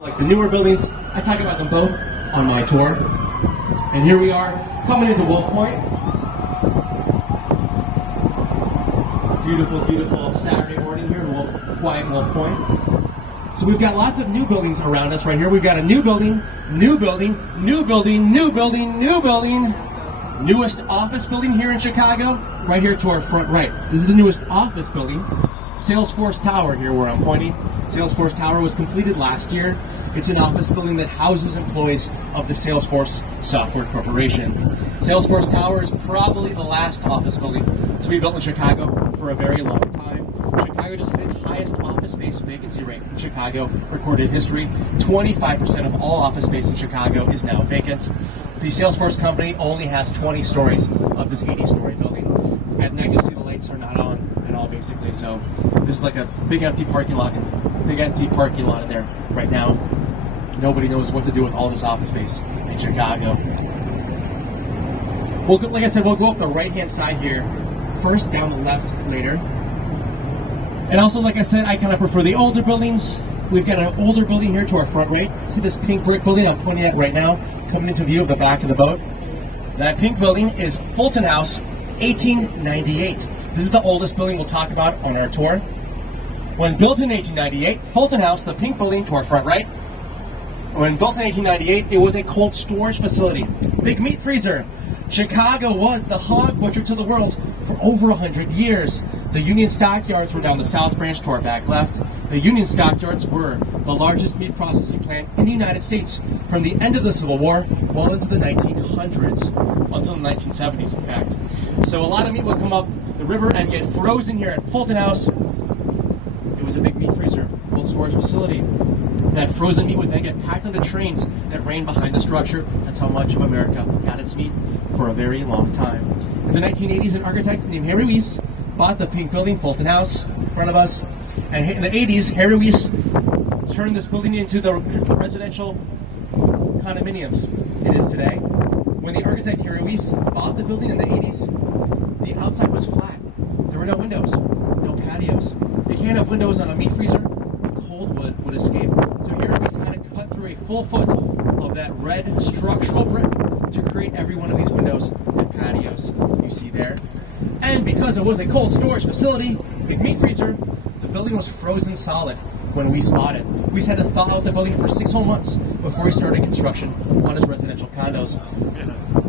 Like the newer buildings, I talk about them both on my tour. And here we are coming into Wolf Point. Beautiful, beautiful Saturday morning here in quiet Wolf Point. So we've got lots of new buildings around us right here. We've got a new building, new building, new building, new building, new building. Newest office building here in Chicago, right here to our front right. This is the newest office building. Salesforce Tower here where I'm pointing. Salesforce Tower was completed last year. It's an office building that houses employees of the Salesforce Software Corporation. Salesforce Tower is probably the last office building to be built in Chicago for a very long time. Chicago just hit its highest office space vacancy rate in Chicago recorded history. 25% of all office space in Chicago is now vacant. The Salesforce company only has 20 stories of this 80-story building. At night, you'll see the lights are not on at all, basically. So this is like a big empty parking lot in there right now. Nobody knows what to do with all this office space in Chicago. Well, like I said, we'll go up the right-hand side here first, down the left later. And also, like I said, I kind of prefer the older buildings. We've got an older building here to our front right. See this pink brick building I'm pointing at right now, coming into view of the back of the boat? That pink building is Fulton House, 1898. This is the oldest building we'll talk about on our tour. When built in 1898, Fulton House, the pink building to our front right, when built in 1898, it was a cold storage facility. Big meat freezer. Chicago was the hog butcher to the world for over 100 years. The Union Stockyards were down the south branch to our back left. The Union Stockyards were the largest meat processing plant in the United States from the end of the Civil War well into the 1900s, until the 1970s, in fact. So a lot of meat would come up the river and get frozen here at Fulton House. It was a big meat freezer, cold storage facility. That frozen meat would then get packed onto trains that ran behind the structure. That's how much of America got its meat for a very long time. In the 1980s, an architect named Harry Weiss bought the pink building, Fulton House, in front of us. And in the 80s, Harry Weiss turned this building into the residential condominiums it is today. When the architect Harry Weiss bought the building in the 80s, the outside was flat. There were no windows, no patios. You can't have windows on a meat freezer. Cold wood would escape. So Harry Weiss had to cut through a full foot of that red structural brick to create every one of these windows and patios you see there. And because it was a cold storage facility, big meat freezer, the building was frozen solid when Weiss bought it. Weiss had to thaw out the building for 6 whole months before he started construction on his residential condos.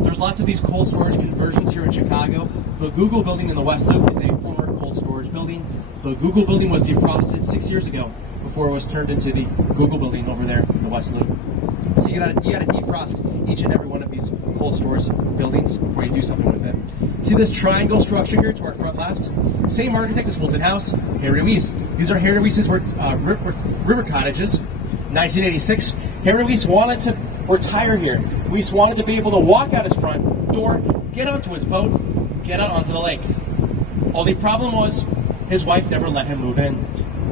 There's lots of these cold storage conversions here in Chicago. The Google building in the West Loop is a former cold storage building. The Google building was defrosted 6 years ago before it was turned into the Google building over there in the West Loop. So you gotta defrost each and every one of these cold storage buildings before you do something with it. See this triangle structure here to our front left? Same architect as Fulton House, Harry Weiss. These are Harry Weiss's river cottages. 1986, Harry Weiss wanted to retire here. Weiss wanted to be able to walk out his front door, get onto his boat, get out onto the lake. Only problem was his wife never let him move in.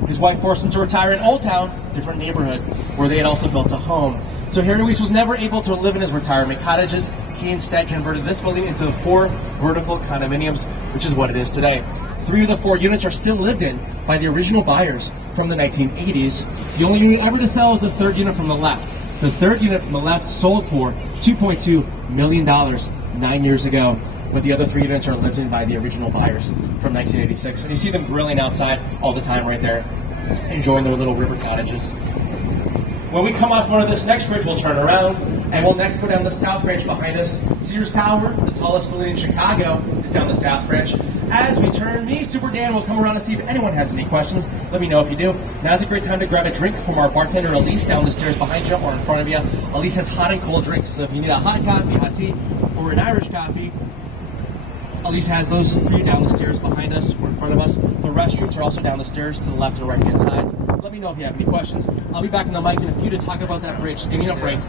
His wife forced him to retire in Old Town, different neighborhood, where they had also built a home. So Harry Weiss was never able to live in his retirement cottages. He instead converted this building into 4 vertical condominiums, which is what it is today. 3 of the 4 units are still lived in by the original buyers from the 1980s. The only unit ever to sell is the 3rd unit from the left. The 3rd unit from the left sold for $2.2 million 9 years ago. But the other 3 units are lived in by the original buyers from 1986. And you see them grilling outside all the time right there, enjoying their little river cottages. When we come off one of this next bridge, we'll turn around, and we'll next go down the south branch behind us. Sears Tower, the tallest building in Chicago, is down the south branch. As we turn, me, Super Dan, will come around and see if anyone has any questions. Let me know if you do. Now's a great time to grab a drink from our bartender, Elise, down the stairs behind you or in front of you. Elise has hot and cold drinks, so if you need a hot coffee, hot tea, or an Irish coffee, Elise has those for you down the stairs behind us or in front of us. The restrooms are also down the stairs to the left and right hand sides. Let me know if you have any questions. I'll be back on the mic in a few to talk about that bridge. Standing upright.